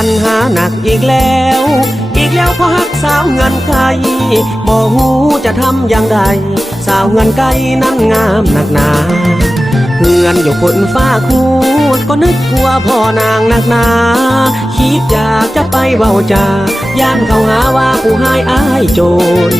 ปัญหาหนักอีกแล้วเพราะฮักสาวเงินไกลบ่ฮู้จะทำอย่างใดสาวเงินไกลนั้นงามหนักหนาเฮือนอยู่บนฟ้าคูดก็นึกกลัวพ่อนางหนักหนาคิดอยากจะไปเว้าจาก่านเขาหาว่าผู้ให้อ้ายโจร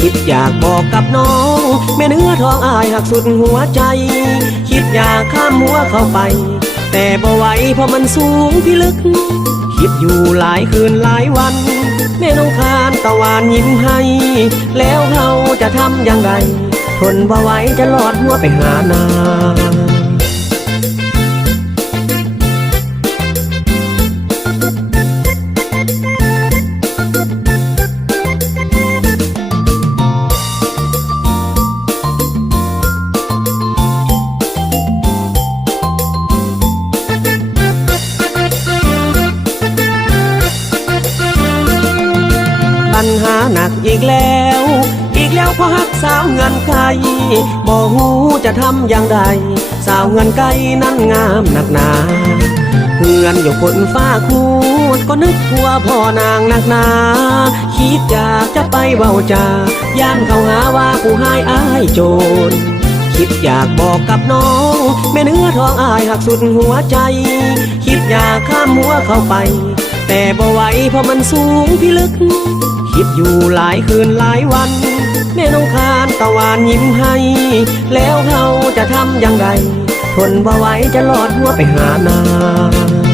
คิดอยากบอกกับน้องแม่เนื้อทองอ้ายหักสุดหัวใจคิดอยากข้ามหัวเข้าไปแต่บ่ไหวเพราะมันสูงพิลึกคิดอยู่หลายคืนหลายวันแม่น้องคานตะวันยิ้มให้แล้วเขาจะทำอย่างไรทนบ่ไหวจะลอดหัวไปหานางปัญหาหนักอีกแล้วเพราะฮักสาวเงินไกลบ่ฮู้จะทำอย่างใดสาวเงินไกลนั้นงามหนักหนาเฮือนอยู่บนฟ้าคูดก็นึกกลัวพ่อนางหนักหนาคิดอยากจะไปเว้าจาก่านเขาหาว่าผู้ให้อ้ายโจรคิดอยากบอกกับน้องแม่เนื้อทองอ้ายหักสุดหัวใจคิดอยากข้ามหัวเข้าไปแต่บ่ไหวเพราะมันสูงพิลึกคิดอยู่หลายคืนหลายวันแม่น้องคานตะวันยิ้มให้แล้วเขาจะทำอย่างไรทนบ่ไหวจะลอดหัวไปหานาง